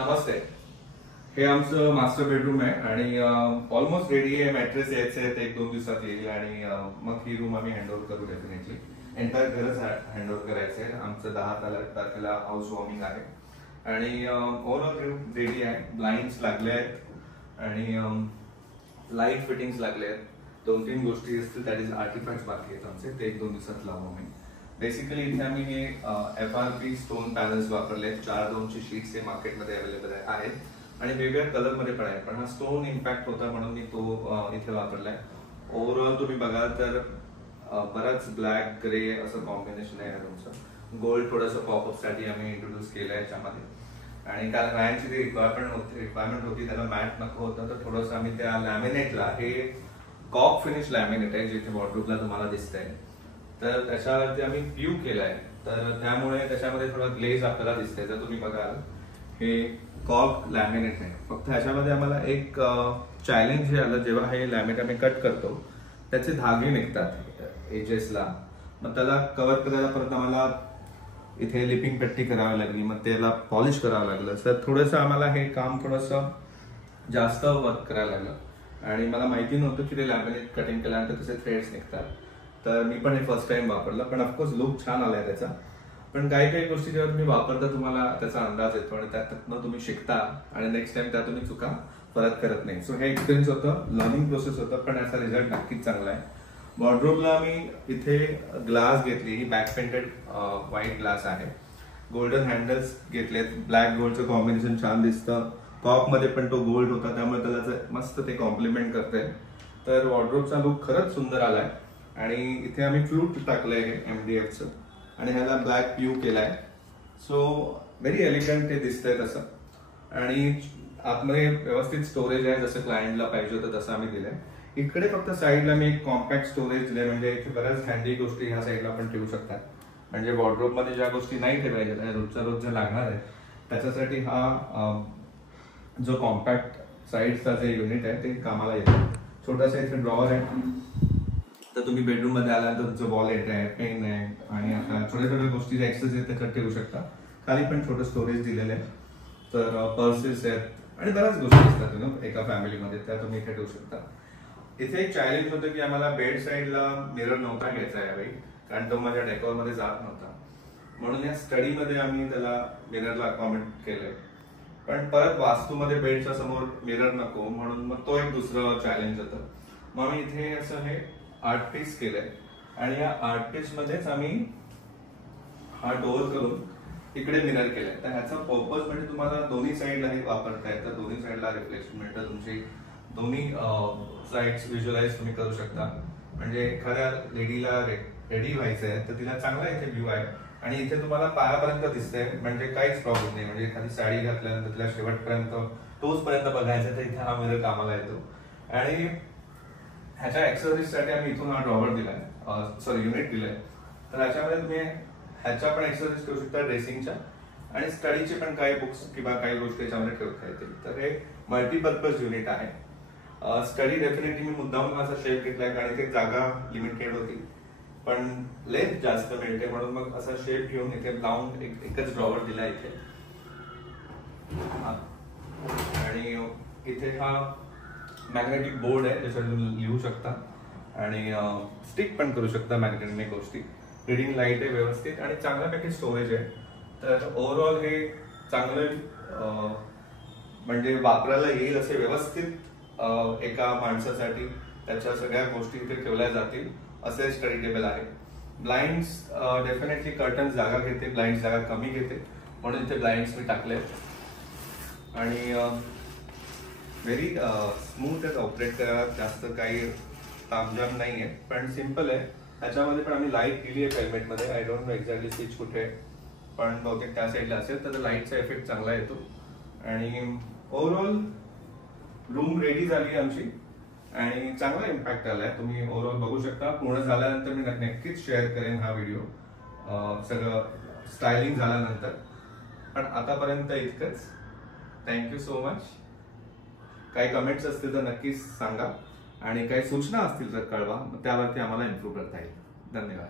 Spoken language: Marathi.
नमस्ते. हे आमचं मास्टर बेडरूम आहे आणि ऑलमोस्ट रेडी आहे. मॅट्रेस यायचे आहेत, 1-2 दिवसात येईल आणि मग ही रूम आम्ही हँडओव्हर करू डेफिनेटली. एंटायर घरच हँडओव्हर करायचं आहे. आमचं 10 तारखेला हाऊस वॉर्मिंग आहे आणि ओव्हरऑल रूम रेडी आहे. ब्लाइंड्स लागले आहेत आणि लाईट फिटिंग्स लागले आहेत. 2-3 गोष्टी असतील, दॅट इज आर्टिफॅक्ट्स बाकी आहेत आमचे, ते 1-2 दिवसात लावू आम्ही. बेसिकली इथे आम्ही हे FRP स्टोन पॅनल्स वापरले. 4-2ची शीट्स हे मार्केटमध्ये अवेलेबल आहेत आणि वेगवेगळ्या कलर मध्ये पण आहे, पण हा स्टोन इम्पॅक्ट होता म्हणून मी तो इथे वापरलाय. ओव्हरऑल तुम्ही बघाल तर बराच ब्लॅक ग्रे असं कॉम्बिनेशन आहे तुमचं. गोल्ड थोडंसं पॉपअप साठी आम्ही इंट्रोड्यूस केलं आहे याच्यामध्ये. आणि कारण रायांची जी रिक्वायरमेंट होती त्याला मॅट नको होतं, तर थोडंसं आम्ही त्या लॅमिनेटला, हे कॉक फिनिश लॅमिनेट आहे जिथे वॉर्डरोबला तुम्हाला दिसतंय, तर त्याच्यावरती आम्ही प्यू केलाय. तर त्यामुळे त्याच्यामध्ये थोडा ग्लेज आपल्याला दिसतंय. जर तुम्ही बघाल हे कॉक लॅमिनेट आहे. फक्त ह्याच्यामध्ये आम्हाला एक चॅलेंज हे आलं, जेव्हा हे लॅमिनेट आम्ही कट करतो त्याचे धागे निघतात एजेसला. मग त्याला कव्हर करायला परत आम्हाला इथे लिपिंग पट्टी करावी लागली, मग त्याला पॉलिश करावं लागलं. तर थोडंसं आम्हाला हे काम थोडंसं जास्त वर्क करायला लागलं आणि मला माहिती नव्हतं की ते लॅमिनेट कटिंग केल्यानंतर कसे थ्रेड्स निघतात. तर मी पण हे फर्स्ट टाइम वापरलं, पण ऑफकोर्स लुक छान आलाय त्याचा. पण काही गोष्टी जेव्हा तुम्ही वापरता तुम्हाला त्याचा अंदाज येतो आणि त्यातनं तुम्ही शिकता आणि नेक्स्ट टाइम त्या तुम्ही चुका परत करत नाही. सो हे एक्सपिरियन्स होतं, लर्निंग प्रोसेस होतं, पण याचा रिझल्ट नक्कीच चांगला आहे. वॉर्डरोबला मी इथे ग्लास घेतली, ही बॅक पेंटेड व्हाईट ग्लास आहे. गोल्डन हँडल्स घेतलेत, ब्लॅक गोल्डचं कॉम्बिनेशन छान दिसतं. कॉक मध्ये पण तो गोल्ड होता त्यामुळे त्याला मस्त ते कॉम्प्लिमेंट करते. तर वॉर्डरोबचा लुक खरंच सुंदर आलाय. आणि इथे आम्ही फ्लूट टाकलंय MDFचं आणि ह्याला ब्लॅक प्यू केलाय. सो व्हेरी एलिगंट ते दिसतंय तसं. आणि आतमध्ये व्यवस्थित स्टोरेज आहे, जसं क्लायंटला पाहिजे होतं तसं आम्ही दिलंय. इकडे फक्त साईडला मी एक कॉम्पॅक्ट स्टोरेज दिलंय, म्हणजे इथे बऱ्याच हँडी गोष्टी ह्या साईडला पण ठेवू शकतात. म्हणजे वॉर्डरोब मध्ये ज्या गोष्टी नाही ठेवायच्या, रोजच्या रोज ज्या लागणार आहे, त्याच्यासाठी हा जो कॉम्पॅक्ट साईडचा जे युनिट आहे ते कामाला येतो. छोटासा इथे ड्रॉवर आहे, तर तुम्ही बेडरूम मध्ये आल्यानंतर तुमचं वॉलेट आहे, पेन आहे आणि आता छोट्या गोष्टी ज्या एक्सेस आहेत त्याच्यात ठेवू शकता. खाली पण छोटं स्टोरेज दिलेलं आहे. तर पर्सेस आहेत आणि बऱ्याच गोष्टी असतात एका फॅमिलीमध्ये, त्या तुम्ही इथे ठेवू शकता. इथे एक चॅलेंज होतं की आम्हाला बेड साईडला मिरर नव्हता घ्यायचा यावेळी, कारण तो माझ्या डेकोरमध्ये जात नव्हता. म्हणून या स्टडीमध्ये आम्ही त्याला मिररला अकॉमोडेट केलंय. पण परत वास्तूमध्ये बेडच्या समोर मिरर नको म्हणून मग तो एक दुसरं चॅलेंज होतं. मग आम्ही इथे असं हे आर्ट पीस केलंय आणि या आर्ट पीस मध्येच आम्ही हा डोअर करून इकडे मिरर केलाय. तर ह्याचा पर्पज म्हणजे तुम्हाला दोन्ही साईडला हे वापरता येतं, दोन्ही साईडला रिफ्लेक्शन मिळतं, तुमची दोन्ही साईड्स व्हिज्युअलाइज तुम्ही करू शकता. म्हणजे एखाद्या लेडीला रेडी व्हायचं आहे तर तिला चांगला इथे व्ह्यू आहे आणि इथे तुम्हाला पायापर्यंत दिसतंय, म्हणजे काहीच प्रॉब्लेम नाही. म्हणजे एखादी साडी घातल्यानंतर तिला शेवटपर्यंत टोचपर्यंत बघायचं तर इथे हा मिरर कामाला येतो. आणि ह्याच्या एक्सेसरीज साठी आम्ही इथून हा ड्रॉवर दिलाय, युनिट दिलंय. तर ह्याच्यामध्ये तुम्ही ह्याच्या पण एक्सेसरीज ठेवू शकता, ड्रेसिंगच्या आणि स्टडीचे पण काही बुक्स किंवा काही गोष्टी याच्यामध्ये ठेवता येतील. तर हे मल्टीपर्पज युनिट आहे. स्टडी डेफिनेटली मी मुद्दाम असा शेप घेतलाय कारण इथे जागा लिमिटेड होती, पण लेंथ जास्त मिळते म्हणून मग असा शेप घेऊन इथे लावून एकच ड्रॉवर दिला इथे. आणि इथे हा मॅग्नेटिक बोर्ड आहे ज्याच्यावर तुम्ही लिहू शकता आणि स्टिक पण करू शकता मॅग्नेटिक गोष्टी. रिडिंग लाईट आहे व्यवस्थित आणि चांगल्यापैकी स्टोरेज आहे. तर ओव्हरऑल हे चांगलं म्हणजे वापरायला येईल असे व्यवस्थित एका माणसासाठी त्याच्या सगळ्या गोष्टी इथे ठेवल्या जातील असे स्टडी टेबल आहे. ब्लाइंड्स डेफिनेटली कर्टन्स जागा घेते, ब्लाइंड्स जागा कमी घेते म्हणून इथे ब्लाइंड्स मी टाकले आणि व्हेरी स्मूथ आहे ऑपरेट करायला. जास्त काही तामझाम नाही आहे, पण सिम्पल आहे. त्याच्यामध्ये पण आम्ही लाईट दिली आहे हेल्मेटमध्ये. I don't know exactly switch कुठे आहे, पण बहुतेक त्या साईडला असेल. तर लाईटचा इफेक्ट चांगला येतो आणि ओव्हरऑल रूम रेडी झाली आमची आणि चांगला इम्पॅक्ट आलाय. तुम्ही ओव्हरऑल बघू शकता. पूर्ण झाल्यानंतर मी नक्कीच शेअर करेन हा व्हिडिओ, सगळं स्टायलिंग झाल्यानंतर. पण आतापर्यंत इतकंच. Thank you so much. काही कमेंट्स असतील तर नक्कीच सांगा आणि काही सूचना असतील तर कळवा, त्यावरती आम्हाला इम्प्रूव्ह करता येईल. धन्यवाद.